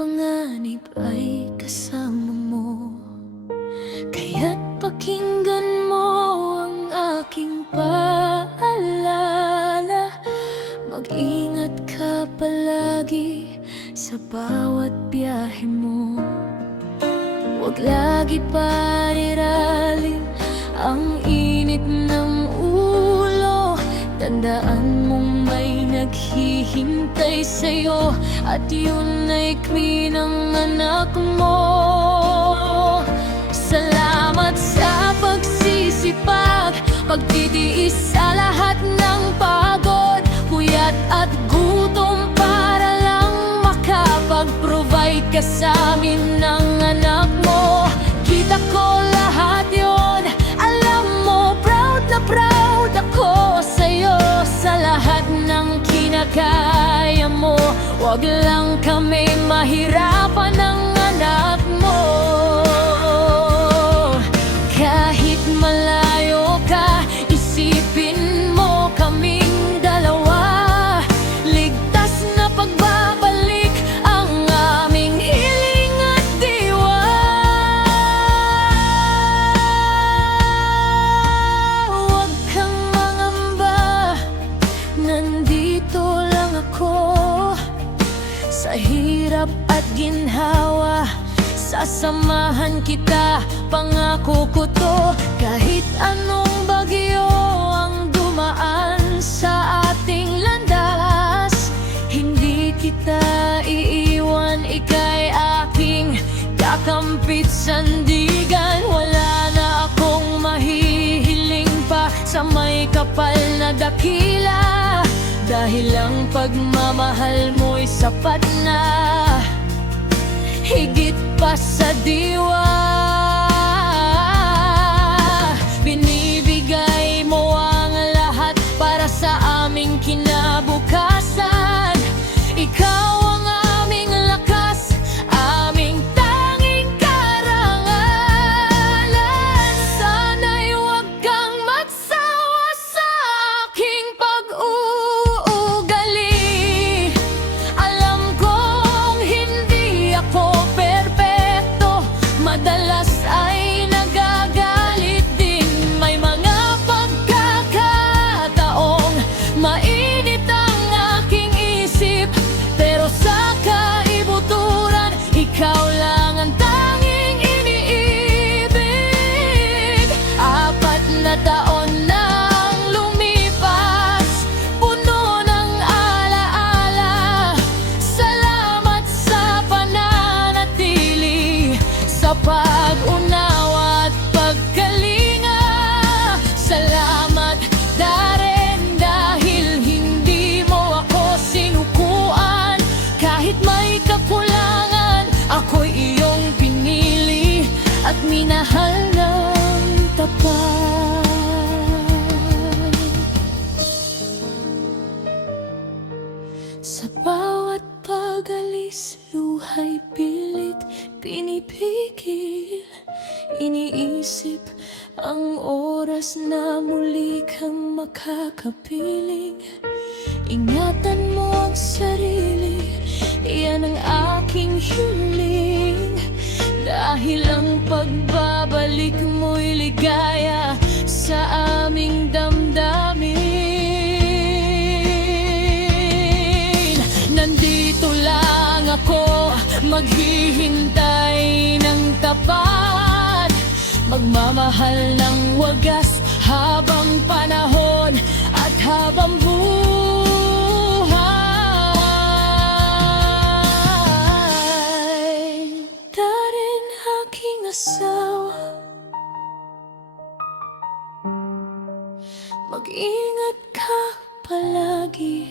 panganib ay kasama mo. Kaya't pakinggan mo ang aking paalala. Mag-ingat ka palagi sa bawat biyahe mo. Huwag lagi pariralin ang init ng ulo. Tandaan mong may naghihintay sa'yo, at yun ay queen ng anak mo. Salamat sa pagsisipag, pagtitiis sa lahat ng pagod, puyat at gutom para lang makapag-provide ka sa amin ng anak mo. Kita ko lahat yon, alam mo, proud na proud ako sa'yo. Sa lahat ng kinakaya mo, wag lang kami mahirapan ng anak mo. Kahit malayo ka, isipin mo kaming dalawa. Ligtas na pagbabalik ang aming hiling at diwa. Huwag kang mangamba, nandito lang ako. Sa hirap at ginhawa, sasamahan kita, pangako ko to. Kahit anong bagyo ang dumaan sa ating landas, hindi kita iiwan, ika'y aking kakampit sandigan. Wala na akong mahihiling pa sa may kapal na dakila, dahil ang pagmamahal mo'y sapat na, higit pa sa diwa. Binibigay mo ang lahat para sa aming kinabukasan. Ikaw ang aming lakas, aming tanging karangalan. Sana'y huwag kang magsawa sa aking pag-uugali. Alam kong hindi ako perpekto, madalas ay nagagalit din. May mga pagkakataong mainit ang aking isip, pero sa kaibuturan, ikaw lang ang tanging iniibig. 4 na taon nang lumipas, puno ng alaala. Salamat sa pananatili, sa pag-unawa at pagkalinga. Salamat Darren, dahil hindi mo ako sinukuan. Kahit may kakulangan, ako'y iyong pinili at minahal ng tapat. Sa bawat pag-alis, luha'y pilit pinipigil. Iniisip ang oras na muli kang makakapiling. Ingatan mo ang sarili, iyan ang aking hiling. Dahil ang pagbabalik mo'y ligaya sa aming damdamin. Nandito lang ako, maghihintay ng tapat, magmamahal ng wagas habang panahon at habang buhay. Darren, aking asawa, mag-ingat ka palagi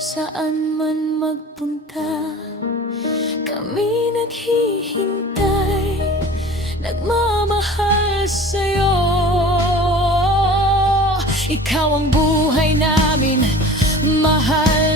saan man magpunta. Kami naghihintay, nagmamahal sa'yo. Ikaw ang buhay namin, mahal